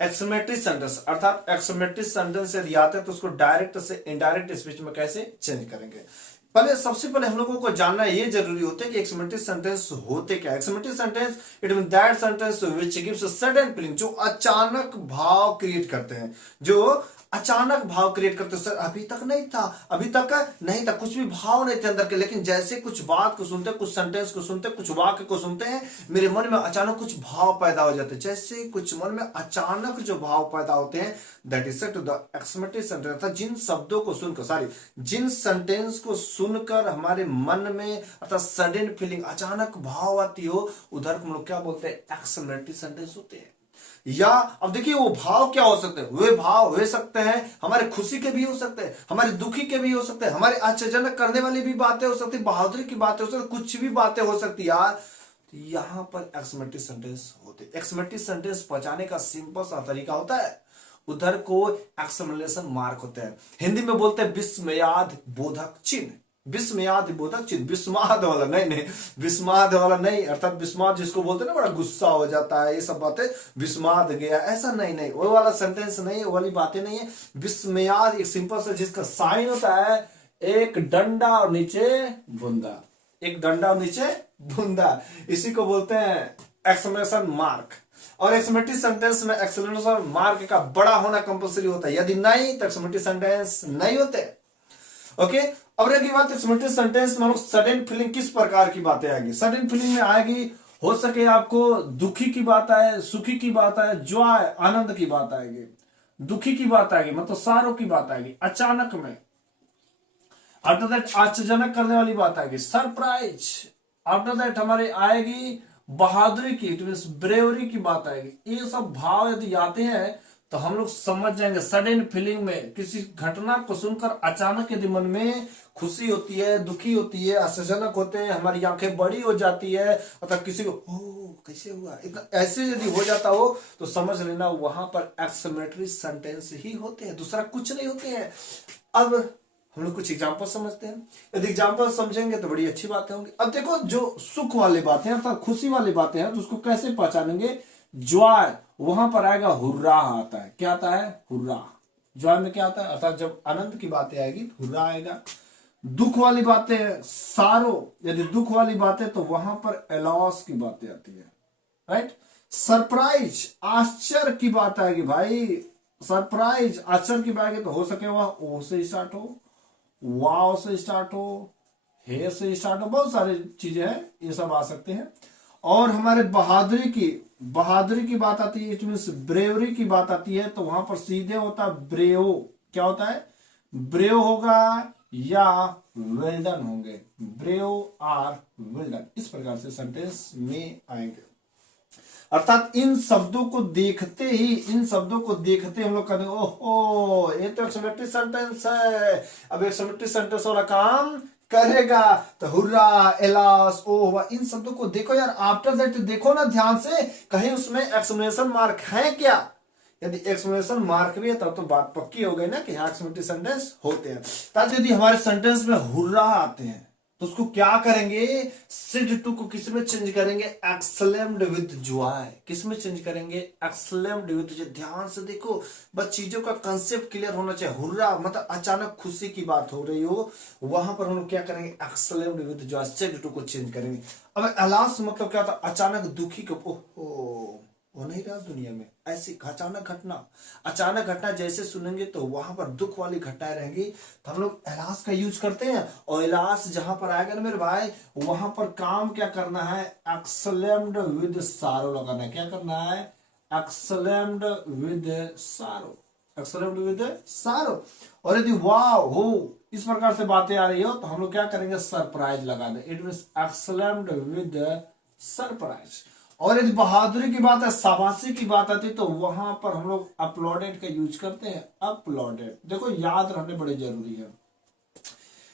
Exclamatory sentence अर्थात exclamatory sentence यदि आते हैं तो उसको डायरेक्ट से इनडायरेक्ट स्पीच में कैसे चेंज करेंगे। पहले सबसे पहले हम लोगों को जानना ये जरूरी होता है कि एक्सक्लेमेटरी सेंटेंस होते क्या। Exclamatory sentence it mean that sentence which gives a sudden feeling, जो अचानक भाव क्रिएट करते हैं, जो अचानक भाव क्रिएट करते हैं। सर अभी तक नहीं था, अभी तक नहीं था, कुछ भी भाव नहीं थे अंदर के, लेकिन जैसे कुछ बात को सुनते, कुछ सेंटेंस को सुनते, कुछ वाक्य को सुनते हैं, मेरे मन में अचानक कुछ भाव पैदा हो जाते हैं। जैसे कुछ मन में अचानक जो भाव पैदा होते हैं, that is said to the exclamatory sentence. अर्थात जिन शब्दों को सुनकर, सॉरी जिन सेंटेंस को सुनकर हमारे मन में अर्थात सडन फीलिंग, अचानक भाव आती हो, उधर हम लोग क्या बोलते हैं, एक्सक्लेमेटरी सेंटेंस होते हैं। या अब देखिए वो भाव क्या हो सकते हैं, वे भाव हो सकते हैं हमारे खुशी के भी हो सकते हैं, हमारे दुखी के भी हो सकते हैं, हमारे आश्चर्यजनक करने वाली भी बातें हो सकती, बहादुरी की बातें हो सकती, कुछ भी बातें हो सकती यार। तो यहां पर एक्सक्लेमेटरी सेंटेंस होते। एक्सक्लेमेटरी सेंटेंस पहचाने का सिंपल सा तरीका होता है, उधर को एक्सक्लेमेशन मार्क होते हैं। हिंदी में बोलते हैं विस्मयाद बोधक चिन्ह, विस्मयाद बोधक चिन्ह, विस्माद वाला नहीं, नहीं विस्माद वाला नहीं, अर्थात विस्माद जिसको बोलते हैं ना, बड़ा गुस्सा हो जाता है, ये सब बातें, विस्माद गया, ऐसा नहीं, नहीं वो वाला सेंटेंस नहीं, वो वाली बातें नहीं है। विस्मयाद एक सिंपल सा जिसका साइन होता है एक डंडा और नीचे बूंदा, एक डंडा और नीचे बूंदा, इसी को बोलते हैं एक्सक्लेमेशन मार्क। और एक्सक्लेमेटरी सेंटेंस में एक्सक्लेमेशन मार्क का बड़ा होना कंपलसरी होता है, यदि नहीं तो एक्सक्लेमेटरी सेंटेंस नहीं होते। ओके, अब रही बात एक्सक्लेमेटरी सेंटेंस में सडन फीलिंग किस प्रकार की बातें आएगी। सडन फीलिंग में आएगी, हो सके आपको दुखी की बात आए, सुखी की बात आए, जॉय आनंद की बात आएगी, दुखी की बात आएगी मतलब सारों की बात आएगी, अचानक में, आफ्टर दैट आश्चर्यजनक करने वाली बात आएगी, सरप्राइज, आफ्टर दैट हमारे आएगी बहादुरी की, इट मीन्स ब्रेवरी की बात आएगी। ये सब भाव यदि आते हैं तो हम लोग समझ जाएंगे सडन फीलिंग में किसी घटना को सुनकर अचानक यदि मन में खुशी होती है, दुखी होती है, आश्चर्यजनक होते हैं, हमारी आंखें बड़ी हो जाती है, अर्थात किसी को ओ कैसे हुआ, इतना ऐसे यदि हो जाता हो तो समझ लेना वहां पर एक्सक्लेमेटरी सेंटेंस ही होते हैं, दूसरा कुछ नहीं होते हैं। अब हम लोग कुछ एग्जाम्पल समझते हैं, यदि एग्जाम्पल समझेंगे तो बड़ी अच्छी बातें होंगी। अब देखो जो सुख वाली बातें अर्थात खुशी वाली बातें हैं तो उसको कैसे पहचानेंगे, जॉय, वहां पर आएगा हुर्रा आता है, क्या आता है, हुर्रा। जॉय में क्या आता है, अर्थात जब आनंद की बातें आएगी हुर्रा आएगा। दुख वाली बातें सारो, यदि दुख वाली बातें तो वहां पर एलॉस की बातें आती है, राइट। सरप्राइज, आश्चर्य की बात आएगी भाई, सरप्राइज आश्चर्य की बात आएगी तो हो सके वह ओ से स्टार्ट हो, वाव से स्टार्ट हो, हे से स्टार्ट हो, बहुत सारी चीजें हैं, ये सब आ सकते हैं। और हमारे बहादुरी की बात आती है, इट मीन्स ब्रेवरी की बात आती है तो वहां पर सीधे होता है ब्रेव, क्या होता है, ब्रेव होगा या वेल्डन होंगे, ब्रेव आर वेल्डन, इस प्रकार से सेंटेंस में आएंगे। अर्थात इन शब्दों को देखते ही, इन शब्दों को देखते हम लोग कहते हैं ओहो ये तो एक्सक्लेमेटरी सेंटेंस है, अब एक्सक्लेमेटरी सेंटेंस वाला काम करेगा, तो हुर्रा, एलास, ओह, इन शब्दों को देखो यार, आफ्टर दैट देखो ना ध्यान से, कहीं उसमें एक्सक्लेमेशन मार्क है क्या। यदि एक्सक्लेमेशन मार्क भी है तब तो बात पक्की हो गई ना कि हाँ एक्सक्लेमेटरी सेंटेंस होते हैं। ताकि यदि हमारे सेंटेंस में हुर्रा आते हैं तो उसको क्या करेंगे, सिड टू को किस में चेंज करेंगे, एक्सक्लेम्ड विद जॉय, किस में चेंज करेंगे, एक्सक्लेम्ड विद जॉय। ध्यान से देखो बस, चीजों का कंसेप्ट क्लियर होना चाहिए। हुर्रा मतलब अचानक खुशी की बात हो रही हो, वहां पर हम लोग क्या करेंगे, exclaimed with joy, said to को चेंज करेंगे। अब एलास मतलब क्या था, अचानक दुखी को, ओहो वो नहीं रहा दुनिया में, ऐसी अचानक घटना जैसे सुनेंगे तो वहां पर दुख वाली घटनाएं रहेंगी तो हम लोग एलास का यूज करते हैं। और एलास जहां पर आएगा ना मेरे भाई, वहां पर काम क्या करना है, एक्सक्लेम्ड विद सारो लगाना है, क्या करना है, एक्सक्लेम्ड विद सारो, एक्सक्लेम्ड विद सारो। और यदि वाव हो इस प्रकार से बातें आ रही हो तो हम लोग क्या करेंगे, सरप्राइज लगा दे, it means exclaimed with surprise. और यदि बहादुरी की बात है, शाबाशी की बात आती तो वहां पर हम लोग अपलॉडेड का यूज करते हैं, अपलॉडेड। देखो याद रखने बड़े जरूरी है।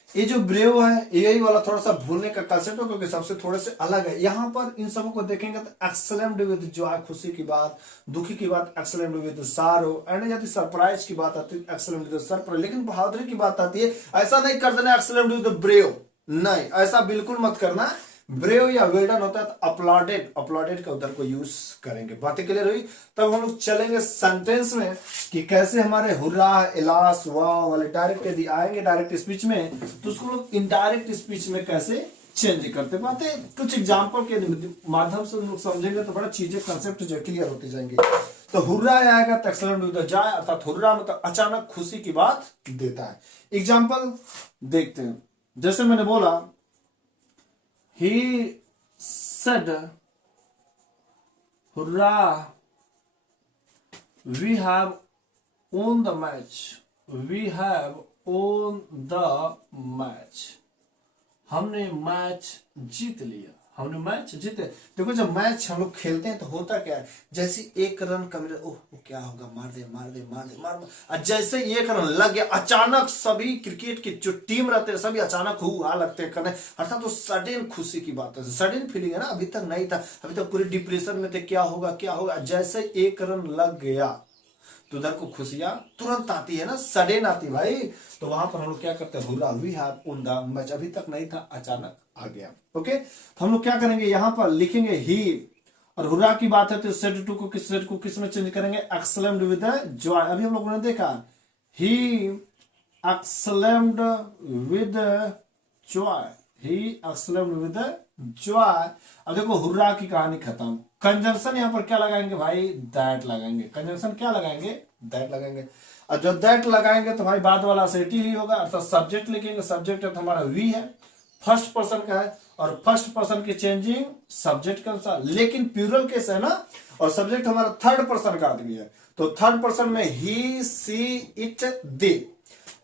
ये जो ब्रेव है यही वाला थोड़ा सा भूलने का कंसेप्ट है क्योंकि सबसे थोड़े से अलग है। यहाँ पर इन सबको देखेंगे तो एक्सक्लेम्ड विद जॉय, खुशी की बात, दुखी की बात एक्सक्लेम्ड विद सारो, एंड यदि सरप्राइज की बात आती है एक्सक्लेम्ड विद सरप्राइज। लेकिन बहादुरी की बात आती है, ऐसा नहीं कर देना एक्सक्लेम्ड विद ब्रेव, नहीं ऐसा बिल्कुल मत करना। ब्रेव या वेल डन होता है तो अपलॉडेड, अपलॉडेड का उधर को यूज करेंगे। बातें क्लियर हुई? तब हम लोग चलेंगे सेंटेंस में कि कैसे हमारे हुर्रा, इलास, वाह वाले डायरेक्ट यदि आएंगे डायरेक्ट स्पीच में तो उसको लोग इनडायरेक्ट स्पीच में कैसे चेंज करते। बातें कुछ एग्जाम्पल के माध्यम से हम लोग समझेंगे तो बड़ा चीजें कंसेप्ट जो क्लियर होती जाएंगी। तो हुर्रा आएगा तो एक्सेलेंट विद द जॉय, अर्थात हुर्रा मतलब अचानक खुशी की बात देता है। एग्जाम्पल देखते हैं, जैसे मैंने बोला he said hurrah we have won the match, we have won the match, हमने मैच जीत लिया, हमने मैच जीते। देखो जब मैच हम लोग खेलते हैं तो होता क्या है, जैसे एक रन कम, ओह क्या होगा, मार दे मार दे मार दे मार दे, जैसे एक रन लग गया अचानक सभी क्रिकेट की जो टीम रहते हैं सभी अचानक हुआ लगते करने, अर्थात तो सडन खुशी की बात है, सडन फीलिंग है ना, अभी तक नहीं था, अभी तक पूरे डिप्रेशन में थे, क्या होगा क्या होगा, जैसे एक रन लग गया तो उधर को खुशियां तुरंत आती है ना, सडन आती भाई। तो वहां पर हम लोग क्या करते हैं, hurrah we have won the match, अभी तक नहीं था अचानक आ गया। ओके, तो हम लोग क्या करेंगे, यहां पर लिखेंगे ही, और हुर्रा की बात है तो सेड टू को किस में चेंज करेंगे, एक्सलेम्ड विद जॉय। अभी हम लोगों ने देखा he exclaimed with joy, he exclaimed with joy. अब देखो हुर्रा की कहानी खत्म, कंजंक्शन यहां पर क्या लगाएंगे भाई, दैट लगाएंगे, कंजंक्शन क्या लगाएंगे, दैट लगाएंगे। और जब दैट लगाएंगे तो भाई बाद वाला सेटी ही होगा, अर्थात सब्जेक्ट लिखेंगे, सब्जेक्ट तो हमारा वी है, फर्स्ट पर्सन का है, और फर्स्ट पर्सन की चेंजिंग सब्जेक्ट के अनुसार, लेकिन प्लूरल केस है ना, और सब्जेक्ट हमारा थर्ड पर्सन का आदमी है, तो थर्ड पर्सन में ही सी इट दे।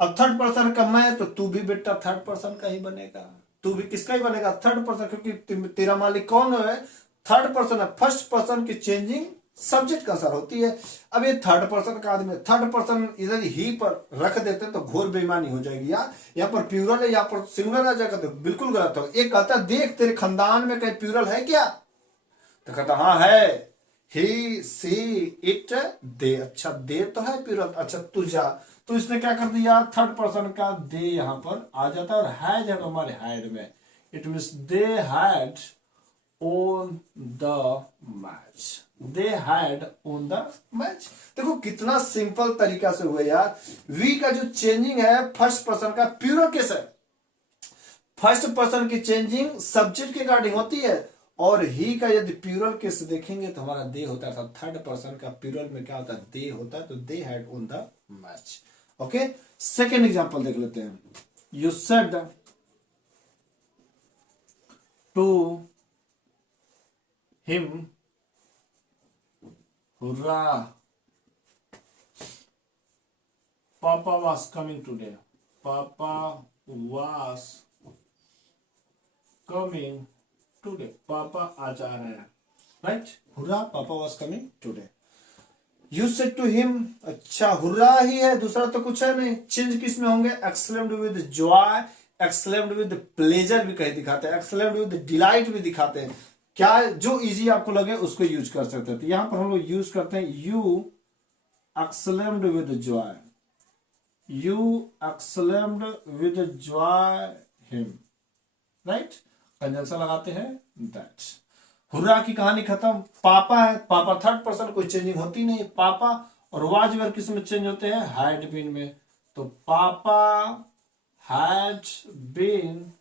अब थर्ड पर्सन का मैं, तो तू भी बेटा थर्ड पर्सन का ही बनेगा, तू भी किसका ही बनेगा, थर्ड पर्सन, क्योंकि तेरा मालिक कौन है, थर्ड पर्सन है। फर्स्ट पर्सन की चेंजिंग सब्जेक्ट का असर होती है। अब ये थर्ड पर्सन का आदमी, थर्ड पर्सन इधर ही पर रख देते तो घोर बेईमानी हो जाएगी, या यहाँ पर प्लूरल है, यहाँ पर सिंगुलर आ जाएगा तो बिल्कुल गलत हो। एक कहता देख तेरे खानदान में कहीं प्लूरल है क्या, तो कहता हाँ है, ही सी इट दे, अच्छा दे तो है प्लूरल, अच्छा तू जा, तो इसने क्या कर दिया, थर्ड पर्सन का दे यहां पर आ जाता है, और हैज है हमारे हैड में, it means they had won the match, they had won the match. देखो कितना सिंपल तरीका से हुआ यार। वी का जो चेंजिंग है फर्स्ट पर्सन का, प्लूरल केस है, फर्स्ट पर्सन की चेंजिंग सब्जेक्ट के अकॉर्डिंग होती है, और ही का यदि प्लूरल केस देखेंगे तो हमारा दे होता है, थर्ड पर्सन का प्लूरल में क्या होता है, दे होता है, तो they had won the match. Okay, second example देख लेते हैं। You said to him hurrah papa was coming today, papa was coming today, पापा आज आ रहे हैं, right, hurrah papa was coming today. You said to him, अच्छा hurrah ही है, दूसरा तो कुछ है नहीं, चेंज किस में होंगे, एक्सलेम्ड विद जॉय, एक्सलेम्ड विद प्लेजर भी कहीं दिखाते हैं, एक्सलेम्ड विद डिलाइट भी दिखाते हैं, क्या जो इजी आपको लगे उसको यूज कर सकते हैं। तो यहां पर हम लोग यूज करते हैं you exclaimed with joy, you exclaimed with joy him, right, conjunction लगाते हैं दैट। हुर्रा की कहानी खत्म, पापा है, पापा थर्ड पर्सन, कोई चेंजिंग होती नहीं, पापा, और वाज वेयर किस में चेंज होते हैं, हैड बीन में, तो पापा हैड बीन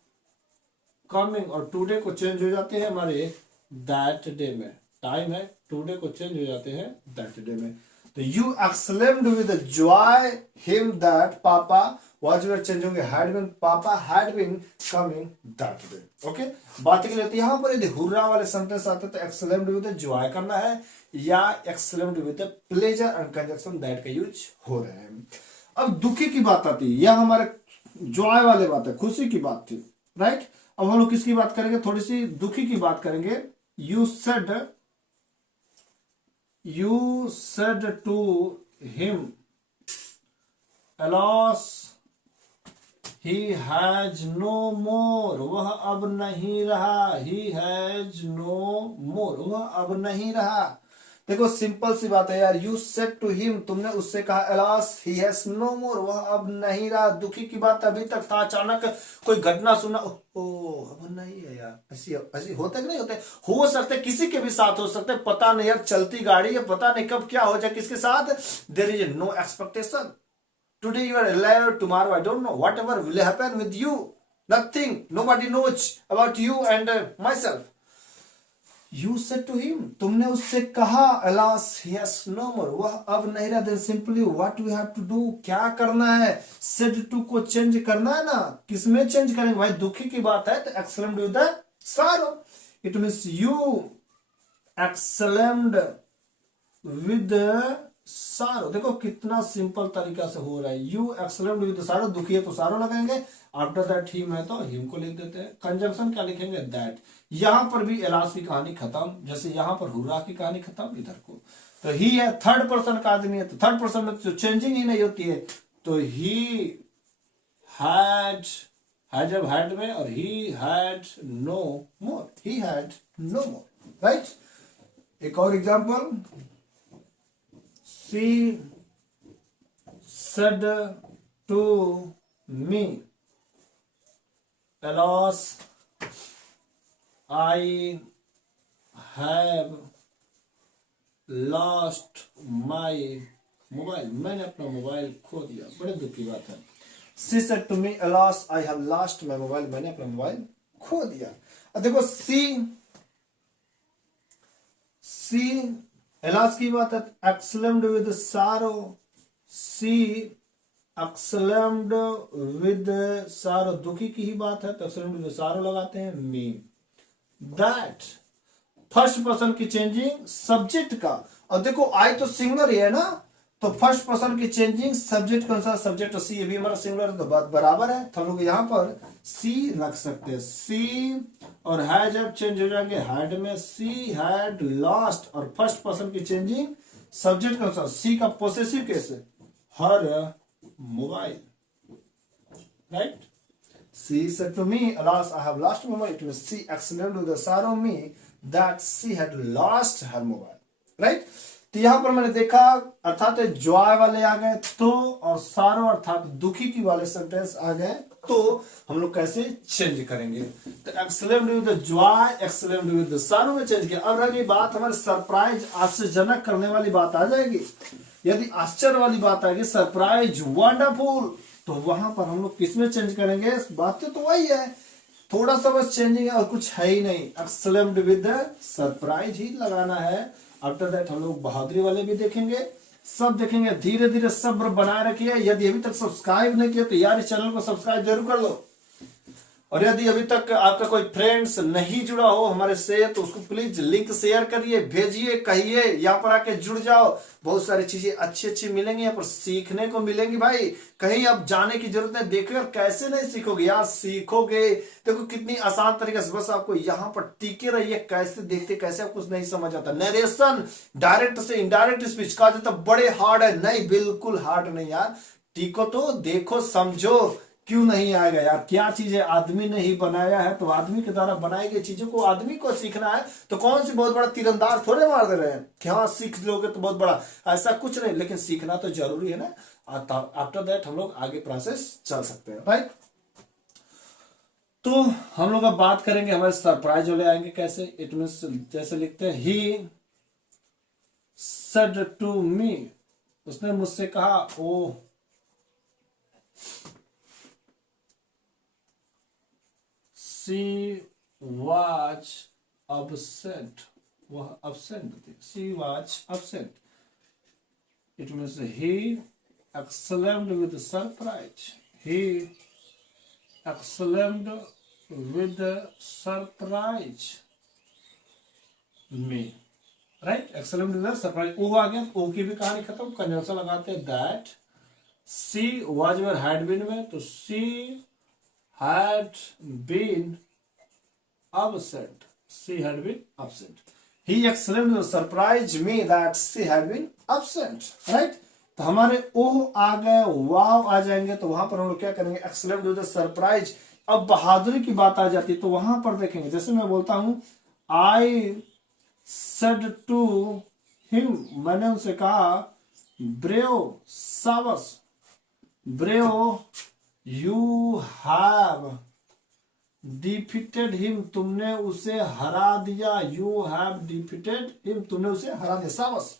कमिंग, और टुडे को चेंज हो जाते हैं हमारे दैट डे में, टाइम है, टुडे को चेंज हो जाते हैं दैट डे में। तो you exclaimed with joy him that papa was where change होंगे had been, papa had been coming that day. Okay, बात के लिए यहां पर यदि हुर्रा वाले सेंटेंस आते तो एक्सलेम्ड विद जॉय करना है, या exclaimed with pleasure and conjunction that का यूज हो रहे हैं। अब दुखी की बात आती है, यह हमारे जॉय वाले बात है, खुशी की बात थी, राइट। अब हम लोग किसकी बात करेंगे, थोड़ी सी दुखी की बात करेंगे। You said to him alas he has no more, वह अब नहीं रहा, ही हैज नो मोर, वह अब नहीं रहा। देखो सिंपल सी बात है यार, यू सेड टू हिम, तुमने उससे कहा, alas he has no more, वह अब नहीं रहा। दुखी की बात अभी तक था, अचानक कोई घटना सुना, ओ अब नहीं है यार। ऐसी ऐसी होता है कि नहीं होता है? हो सकता है किसी के भी साथ हो सकता है, पता नहीं यार, चलती गाड़ी है, पता नहीं कब क्या हो जाए किसके साथ। There is no expectation, today you are alive, tomorrow I don't know, whatever will happen with you, nothing, nobody knows about you and myself. You said to him, तुमने उससे कहा, alas he has no more, वह अब नहीं रहा। then simply what we have to do, क्या करना है? said to को चेंज करना है ना, किसमें चेंज करेंगे भाई? दुखी की बात है तो exclaimed with the sorrow, it means you exclaimed with सारो। देखो कितना सिंपल तरीका से हो रहा है, यू एक्सलेम्ड विद सारो, दुखी है तो सारो लगाएंगे, आफ्टर दैट हिम है तो हिम को लिख देते हैं, कंजंक्शन क्या लिखेंगे? दैट। यहां पर भी एलास की कहानी खत्म, जैसे यहां पर हुर्रा की कहानी खत्म, इधर को तो ही है, थर्ड पर्सन का आदमी है, तो थर्ड पर्सन में तो चेंजिंग ही नहीं होती है, तो ही हैड जब हैड में, और he had no more, he had no more, right. एक और example, she said to me, alas I have lost my mobile, मैंने अपना मोबाइल खो दिया। बड़े दुख की बात है। she said to me, alas I have lost my mobile, मैंने अपना मोबाइल खो दिया। अब देखो सी एलास की बात है, एक्सलेम्ड विद सारो, सी एक्सलेम्ड विद सारो, दुखी की ही बात है तो एक्सलेम्ड विद सारो लगाते हैं, मी। दैट फर्स्ट पर्सन की चेंजिंग सब्जेक्ट का, और देखो आई तो सिंगुलर ही है ना, तो फर्स्ट पर्सन की चेंजिंग सब्जेक्ट कौन सा? सब्जेक्ट सी, ये भी हमारा सिंगुलर है तो बात बराबर है, तो हम लोग यहाँ पर सी रख सकते हैं। सी और हैज जब चेंज हो जाएंगे हैड में, सी हैड लॉस्ट, और फर्स्ट पर्सन की चेंजिंग सब्जेक्ट कौन सा? सी का पोसेसिव केस है, her mobile, right. She said to me, alas I have lost my mobile, it means she exclaimed with a sorrow me that she had lost her mobile, right. तो यहां पर मैंने देखा, अर्थात Joy वाले आ गए तो, और सारो अर्थात दुखी की वाले सेंटेंस आ गए तो हम लोग कैसे चेंज करेंगे? तो एक्सलेम्ड विद जॉय, एक्सलेम्ड विद सारो में चेंज किया। अब रही बात हमारे सरप्राइज, आश्चर्यजनक करने वाली बात आ जाएगी। यदि आश्चर्य वाली बात आएगी, सरप्राइज, वंडरफुल, तो वहां पर हम लोग किसमें चेंज करेंगे? बात तो वही है, थोड़ा सा बस चेंजिंग है और कुछ है ही नहीं, एक्सलेम्ड विद सरप्राइज ही लगाना है। आफ्टर दैट हम लोग बहादुरी वाले भी देखेंगे, सब देखेंगे। धीरे धीरे सब्र बनाए रखिए। यदि अभी तक सब्सक्राइब नहीं किया तो यार इस चैनल को सब्सक्राइब जरूर कर लो, और यदि अभी तक आपका कोई फ्रेंड्स नहीं जुड़ा हो हमारे से तो उसको प्लीज लिंक शेयर करिए, भेजिए, कहिए यहाँ पर आके जुड़ जाओ। बहुत सारी चीजें अच्छी अच्छी मिलेंगी, यहाँ पर सीखने को मिलेंगी भाई। कहीं अब जाने की जरूरत नहीं, देखो यार कैसे नहीं सीखोगे यार, सीखोगे। देखो कितनी आसान तरीके से, बस आपको यहाँ पर टिके रहिए। कैसे देखते, कैसे आपको नहीं समझ आता। नरेशन, डायरेक्ट से इनडायरेक्ट स्पीच कहा जाता बड़े हार्ड है, नहीं बिल्कुल हार्ड नहीं यार। टिको तो देखो, समझो, क्यों नहीं आएगा यार। क्या चीजें आदमी ने ही बनाया है, तो आदमी के द्वारा बनाई गई चीजों को आदमी को सीखना है। तो कौन सी बहुत बड़ा तीरंदाज थोड़े मार दे रहे हैं कि हाँ सीख लोगे तो बहुत बड़ा, ऐसा कुछ नहीं। लेकिन सीखना तो जरूरी है ना। आफ्टर दैट हम लोग आगे प्रोसेस चल सकते हैं, राइट। तो हम लोग अब बात करेंगे हमारे सरप्राइज वाले आएंगे कैसे। इट मीन्स जैसे लिखते हैं, ही सेड टू मी, उसने मुझसे कहा। ओ she was upset, वह upset थी। she was upset, it means he exclaimed with surprise, he exclaimed with surprise me, right। exclaimed with surprise, ओ आ गया, ओ की भी कहानी खत्म। कंजंक्शन लगाते हैं that, she was और had been में, तो she had been absent, she had been absent, he exclaimed to surprise me that she had been absent, right। तो हमारे ओह आ गए, वाव आ जाएंगे, तो वहां पर हम लोग क्या करेंगे? exclaimed with surprise। अब बहादुरी की बात आ जाती है तो वहां पर देखेंगे, जैसे मैं बोलता हूं I said to हिम, मैंने उनसे कहा, ब्रेव, साबस, brave, you have defeated him, तुमने उसे हरा दिया, यू हैव डिफीटेड हिम, तुमने उसे हरा दिया, साबस।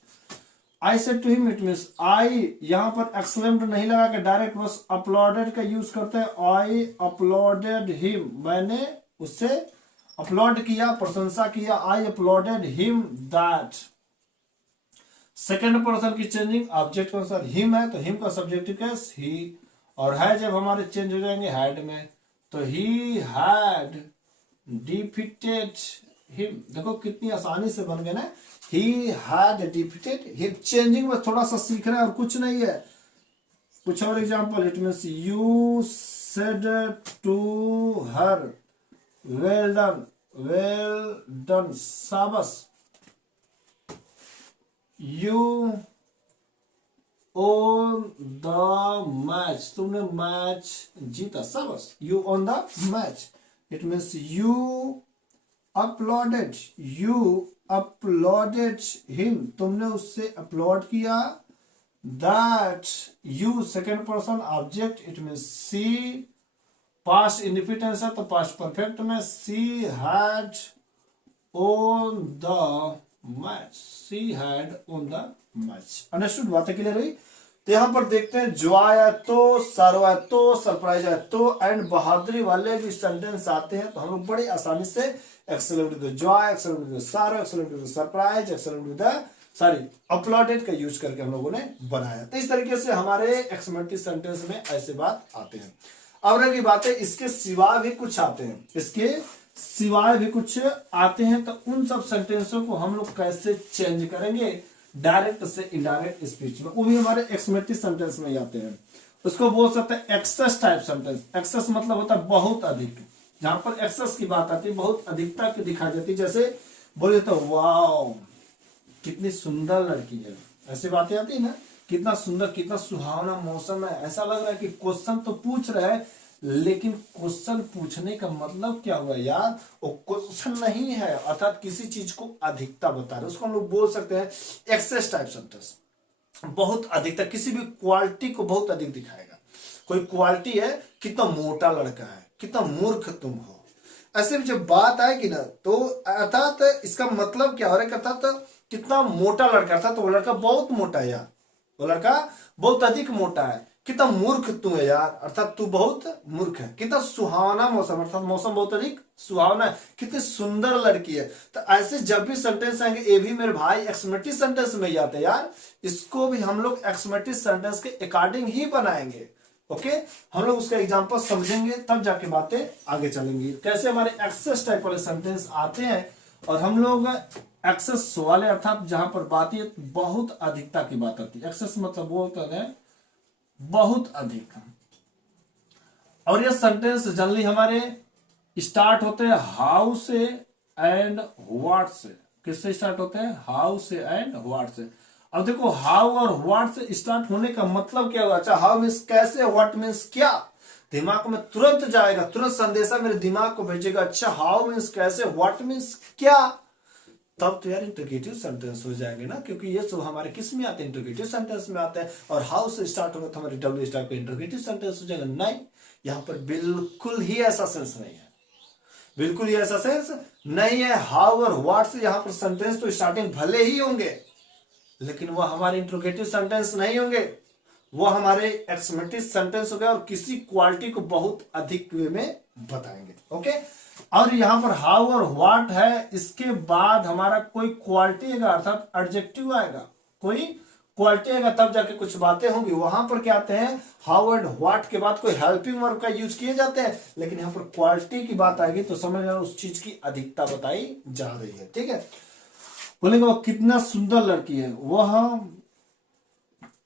I said to him, it means I, यहां पर एक्सलेम्ड नहीं लगा के डायरेक्ट बस अपलॉडेड का यूज करते हैं। आई अपलॉडेड हिम, मैंने उससे अपलॉड किया, प्रशंसा किया, I applauded him that. Second person की चेंजिंग ऑब्जेक्ट के अनुसार, हिम है तो हिम का सब्जेक्टिव केस ही, और है जब हमारे चेंज हो जाएंगे हैड में, तो ही हैड डिफीटेड हिम। देखो कितनी आसानी से बन गए ना, he had defeated him। Changing में थोड़ा सा सीख रहे हैं और कुछ नहीं है। कुछ और example, it means you said to her, well done, well done, शाबाश। यू ओन द मैच, तुमने मैच जीता, शाबाश। You won the match, it means you applauded, you applauded him, तुमने उससे अपलोड किया। That, you second person object, it mean she, past indefinite है तो past perfect में, she had won the match, she had won the match. Understood, बातें clear हुई? तो यहां पर देखते हैं जॉय है तो, सरव है तो, सरप्राइज है तो, एंड बहादुरी वाले भी सेंटेंस आते हैं तो हम लोग बड़ी आसानी से excellent with joy, excellent with sorrow, excellent with surprise, excellent with applauded का यूज करके हम लोगों ने बनाया। तो इस तरीके से हमारे एक्सक्लेमेटरी सेंटेंस में ऐसे बात आते हैं। अब रही बात है, इसके सिवा भी कुछ आते हैं, इसके सिवाय भी कुछ आते हैं, तो उन सब सेंटेंसों को हम लोग कैसे चेंज करेंगे डायरेक्ट से इनडायरेक्ट स्पीच में, वो भी हमारे एक्सक्लेमेटरी सेंटेंस में ही आते हैं। उसको बोल सकते हैं एक्सेस टाइप सेंटेंस। एक्सेस मतलब होता है बहुत अधिक, जहां पर एक्सेस की बात आती है, बहुत अधिकता की दिखाई जाती है। जैसे बोले तो वाओ कितनी सुंदर लड़की है, ऐसी बातें आती है ना, कितना सुंदर, कितना सुहावना मौसम है, ऐसा लग रहा है कि क्वेश्चन तो पूछ रहे हैं लेकिन क्वेश्चन पूछने का मतलब क्या हुआ यार, वो क्वेश्चन नहीं है, अर्थात किसी चीज को अधिकता बता रहे, उसको हम लोग बोल सकते हैं एक्सेस टाइप सेंटेंस। बहुत अधिकता, किसी भी क्वालिटी को बहुत अधिक दिखाएगा। कोई क्वालिटी है, कितना मोटा लड़का है, कितना मूर्ख तुम हो, ऐसे भी जब बात आएगी ना तो अर्थात इसका मतलब क्या हो रहा है, अर्थात कितना मोटा लड़का था, तो वो लड़का बहुत मोटा है यार, वो लड़का बहुत अधिक मोटा है। कितना मूर्ख तू है यार, अर्थात तू बहुत मूर्ख है। कितना सुहावना मौसम, अर्थात मौसम बहुत अधिक सुहावना है। कितनी सुंदर लड़की है। तो ऐसे जब भी सेंटेंस आएंगे, ये भी मेरे भाई एक्सक्लेमेटरी सेंटेंस में ही आते हैं यार, इसको भी हम लोग एक्सक्लेमेटरी सेंटेंस के अकॉर्डिंग ही बनाएंगे। ओके, हम लोग उसका एग्जांपल समझेंगे तब जाके बातें आगे चलेंगी। कैसे हमारे एक्सेस टाइप वाले सेंटेंस आते हैं, और हम लोग एक्सेस वाले अर्थात जहां पर बात है बहुत अधिकता की बात आती है। एक्सेस मतलब वो होता है बहुत अधिक। और ये सेंटेंस जनरली हमारे स्टार्ट होते हैं हाउ से एंड व्हाट से। किससे स्टार्ट होते हैं? हाउ से एंड व्हाट से। अब देखो हाउ और व्हाट से स्टार्ट होने का मतलब क्या होगा? अच्छा, हाउ मीन्स कैसे, व्हाट मीन्स क्या, दिमाग में तुरंत जाएगा, तुरंत संदेशा मेरे दिमाग को भेजेगा। अच्छा, हाउ मीन्स कैसे, व्हाट मीन्स क्या, तब तो यार इंटरोगेटिव सेंटेंस हो जाएंगे ना, क्योंकि ये सब हमारे किस में आते हैं? इंटरोगेटिव सेंटेंस में आते हैं। और हाउ से स्टार्ट होगा तो हमारे डब्ल्यू स्टार का इंटरोगेटिव सेंटेंस हो जाएगा। नहीं, यहां पर बिल्कुल ही ऐसा सेंस नहीं है, बिल्कुल ही ऐसा सेंस नहीं है। हाउ और व्हाट से यहां पर सेंटेंस तो स्टार्टिंग भले ही होंगे, लेकिन वह हमारे इंटरोगेटिव सेंटेंस नहीं होंगे, वो हमारे एक्सक्लेमेटरी सेंटेंस हो गए, और किसी क्वालिटी को बहुत अधिक वे में बताएंगे। ओके, और यहां पर हाउ और व्हाट है, इसके बाद हमारा कोई क्वालिटी आएगा, अर्थात एडजेक्टिव आएगा, कोई क्वालिटी आएगा, तब जाके कुछ बातें होंगी। वहां पर क्या आते हैं? हाउ एंड व्हाट के बाद कोई हेल्पिंग वर्ब का यूज किए जाते हैं, लेकिन यहां पर क्वालिटी की बात आएगी तो समझ लो उस चीज की अधिकता बताई जा रही है। ठीक है, बोलेंगे वो कितना सुंदर लड़की है, वह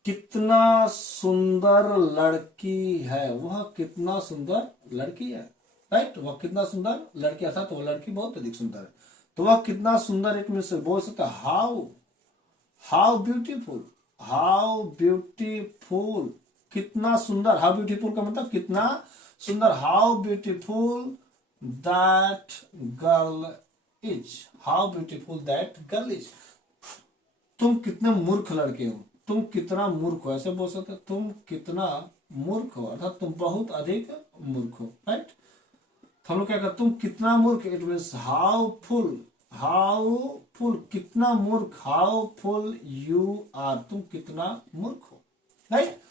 कितना सुंदर लड़की है, वह कितना सुंदर लड़की है, राइट। वह कितना सुंदर लड़की था, तो वह लड़की बहुत अधिक सुंदर है, तो वह कितना सुंदर, एक में से बोल सकता है हाउ ब्यूटीफुल, हाउ ब्यूटीफुल, कितना सुंदर। हाउ ब्यूटीफुल का मतलब कितना सुंदर। How beautiful that girl is, how beautiful that girl is. तुम कितने मूर्ख लड़के हो, तुम कितना मूर्ख हो, ऐसे बोल सकते हो, तुम कितना मूर्ख हो, अर्थात तुम बहुत अधिक मूर्ख हो, राइट। तो हम लोग क्या कहते, तुम कितना मूर्ख, it means how full, how full, कितना मूर्ख, हाउ फुल यू आर, तुम कितना मूर्ख हो, राइट।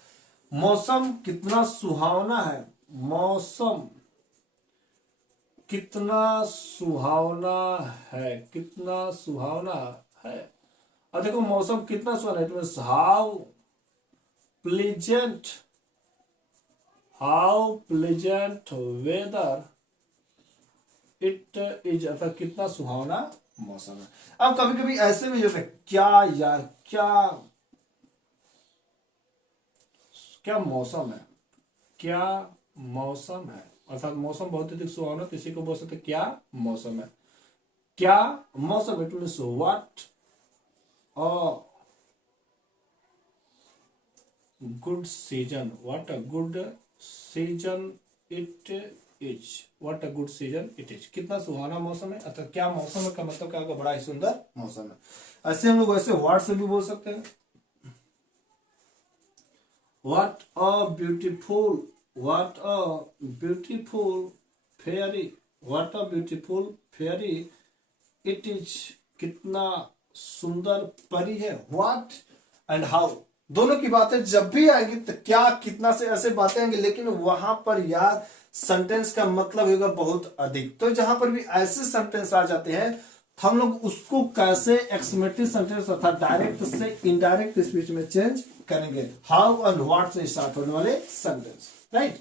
मौसम कितना सुहावना है, मौसम कितना सुहावना है, कितना सुहावना है। और देखो मौसम कितना सुहावना है, it means how pleasant, how pleasant whether it is, अर्थात कितना सुहावना मौसम है। अब कभी कभी ऐसे भी होता है, क्या यार, क्या क्या मौसम है, क्या मौसम है, अर्थात मौसम बहुत अधिक सुहावना, किसी को बोल सकते क्या मौसम है, क्या मौसम, it means what a good season, what a good season it is, what a good season it is, कितना सुहाना मौसम है, अर्थात क्या मौसम है का मतलब क्या होगा, बड़ा ही सुंदर मौसम है। ऐसे हम लोग ऐसे वर्ड से भी बोल सकते हैं, what a beautiful, what a beautiful fairy, what a beautiful fairy it is, कितना सुंदर परी है, व्हाट एंड हाउ, दोनों की बातें जब भी आएंगी तो क्या कितना से ऐसे बातें आएंगी, लेकिन वहां पर यार सेंटेंस का मतलब होगा बहुत अधिक। तो जहां पर भी ऐसे सेंटेंस आ जाते हैं तो हम लोग उसको कैसे एक्सक्लेमेटरी सेंटेंस अर्थात डायरेक्ट से इनडायरेक्ट स्पीच में चेंज करेंगे, हाउ एंड व्हाट से स्टार्ट होने वाले सेंटेंस, राइट,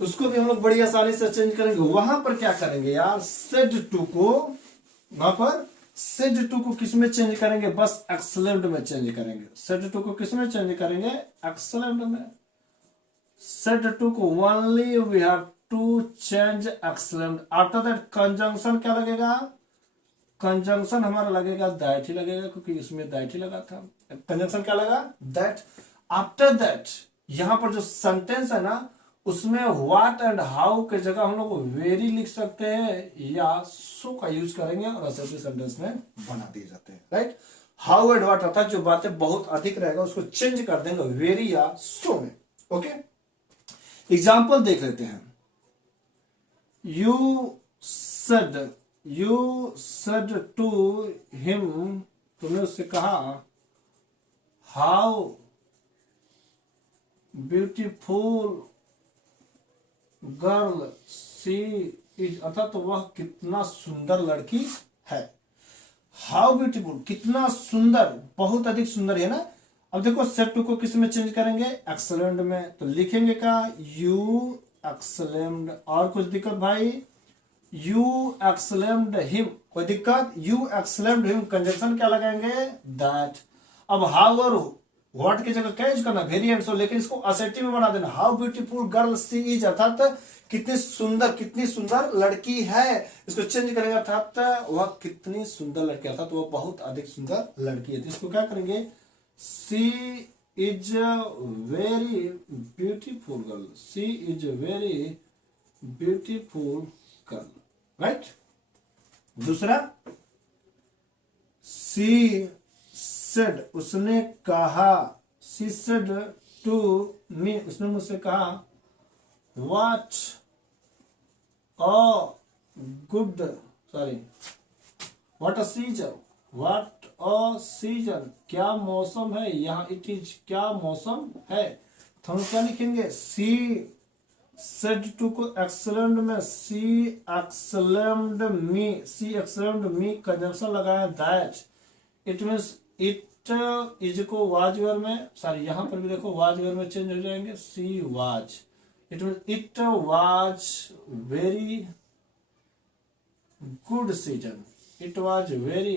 उसको भी हम लोग बड़ी आसानी से चेंज करेंगे। वहां पर क्या करेंगे यार, सेड टू को, वहां पर सेड टू को किस में चेंज करेंगे, बस एक्सलेंट में चेंज करेंगे। सेड टू को किस में चेंज करेंगे, एक्सलेंट में। सेड टू को only we have to change excellent, after that conjunction क्या लगेगा, कंजंक्शन हमारा लगेगा दैट ही लगेगा, क्योंकि इसमें दैट ही लगा था, कंजंक्शन क्या लगा, दैट। आफ्टर दैट यहां पर जो सेंटेंस है ना, उसमें व्हाट एंड हाउ के जगह हम लोग वेरी लिख सकते हैं या सो का यूज करेंगे और असर्टिव सेंटेंस में बना दिए जाते हैं, राइट। हाउ एंड व्हाट अर्थात जो बातें बहुत अधिक रहेगा उसको चेंज कर देंगे वेरी या सो में, ओके। एग्जाम्पल देख लेते हैं, you said, you said to him, तुमने उससे कहा, how beautiful girl she is, अर्थात तो वह कितना सुंदर लड़की है। हाउ ब्यूटीफुल, कितना सुंदर, बहुत अधिक सुंदर है ना। अब देखो सेट टू को किस में चेंज करेंगे, एक्सलेंट में, तो लिखेंगे क्या, यू एक्सलेम्ड, और कुछ दिक्कत भाई, यू एक्सलेम्ड हिम, कोई दिक्कत, यू एक्सलेम्ड हिम, कंजक्शन क्या लगाएंगे, दैट। अब हाउ और व्हाट की जगह क्या यूज करना, वेरिएंट, सो, लेकिन इसको असेटिव में बना देना, how beautiful girl she is, अर्थात कितनी सुंदर लड़की है, इसको चेंज करेंगे, अर्थात वह कितनी सुंदर लड़की, अर्थात वह बहुत अधिक सुंदर लड़की है, तो इसको क्या करेंगे, she is very beautiful girl, she is very beautiful girl, right. दूसरा, सी सेड, उसने कहा, सी सेड टू मी, उसने मुझसे कहा, what a good, sorry, what a season, what a season, क्या मौसम है, यहाँ इट इज, क्या मौसम है, तो हम क्या लिखेंगे, सी सेड टू को एक्सलेंट में, सी एक्सलेम्ड मी, सी एक्सलेम्ड मी, कंजंक्शन लगाया that, it means it is को वाज वेयर में, सॉरी यहां पर भी देखो वाज वेयर में चेंज हो जाएंगे, she was, it means it was very good season, it was very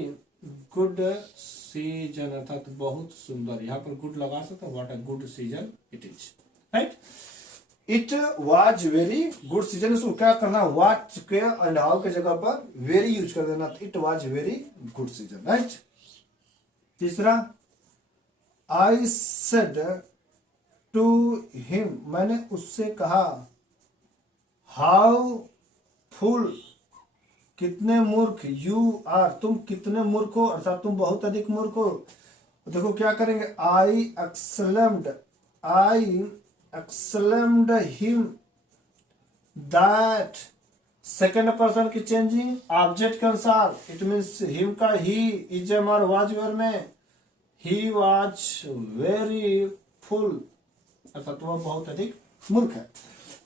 good season, अर्थात बहुत सुंदर, यहां पर गुड लगा सकते, what a good season it is, right. It was very good season, उसको क्या करना, व्हाट के एंड हाउ के जगह पर वेरी यूज कर देना, it was very good season, right. तीसरा, आई सेड टू हिम, मैंने उससे कहा, हाउ फुल कितने मूर्ख, यू आर, तुम कितने मूर्ख हो, अर्थात तुम बहुत अधिक मूर्ख हो। देखो क्या करेंगे, आई एक्सलेम्ड हिम दैट, सेकेंड पर्सन की चेंजिंग ऑब्जेक्ट के अनुसार, इट मीन्स हिम का ही, इज एम और वाज यूर में, ही वाज वेरी फुल, अर्थात वह बहुत अधिक मूर्ख है।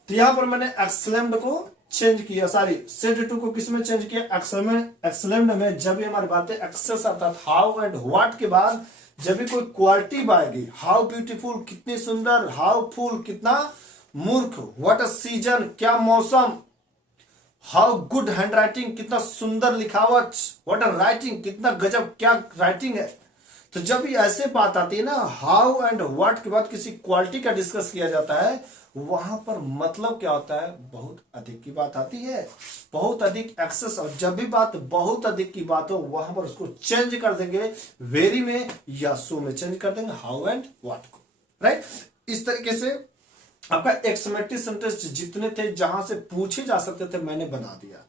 तो यहां पर मैंने एक्सलेम्ड को चेंज किया, सॉरी सेड टू को किस में चेंज किया, एक्सलेम्ड में। जब भी हमारी बातें एक्सेस अर्थात हाउ एंड व्हाट के बाद जब भी कोई क्वालिटी आएगी, हाउ ब्यूटीफुल कितनी सुंदर, हाउ फुल कितना मूर्ख, व्हाट अ सीजन क्या मौसम, हाउ गुड हैंड राइटिंग कितना सुंदर लिखावट, व्हाट अ राइटिंग कितना गजब क्या राइटिंग है। तो जब भी ऐसे बात आती है ना, हाउ एंड व्हाट के बाद किसी क्वालिटी का डिस्कस किया जाता है, वहां पर मतलब क्या होता है, बहुत अधिक की बात आती है, बहुत अधिक एक्सेस। और जब भी बात बहुत अधिक की बात हो, वहां पर उसको चेंज कर देंगे वेरी में या सो में चेंज कर देंगे हाउ एंड व्हाट को, राइट। इस तरीके से आपका एक्समेटिव सेंटेंस जितने थे जहां से पूछे जा सकते थे मैंने बना दिया।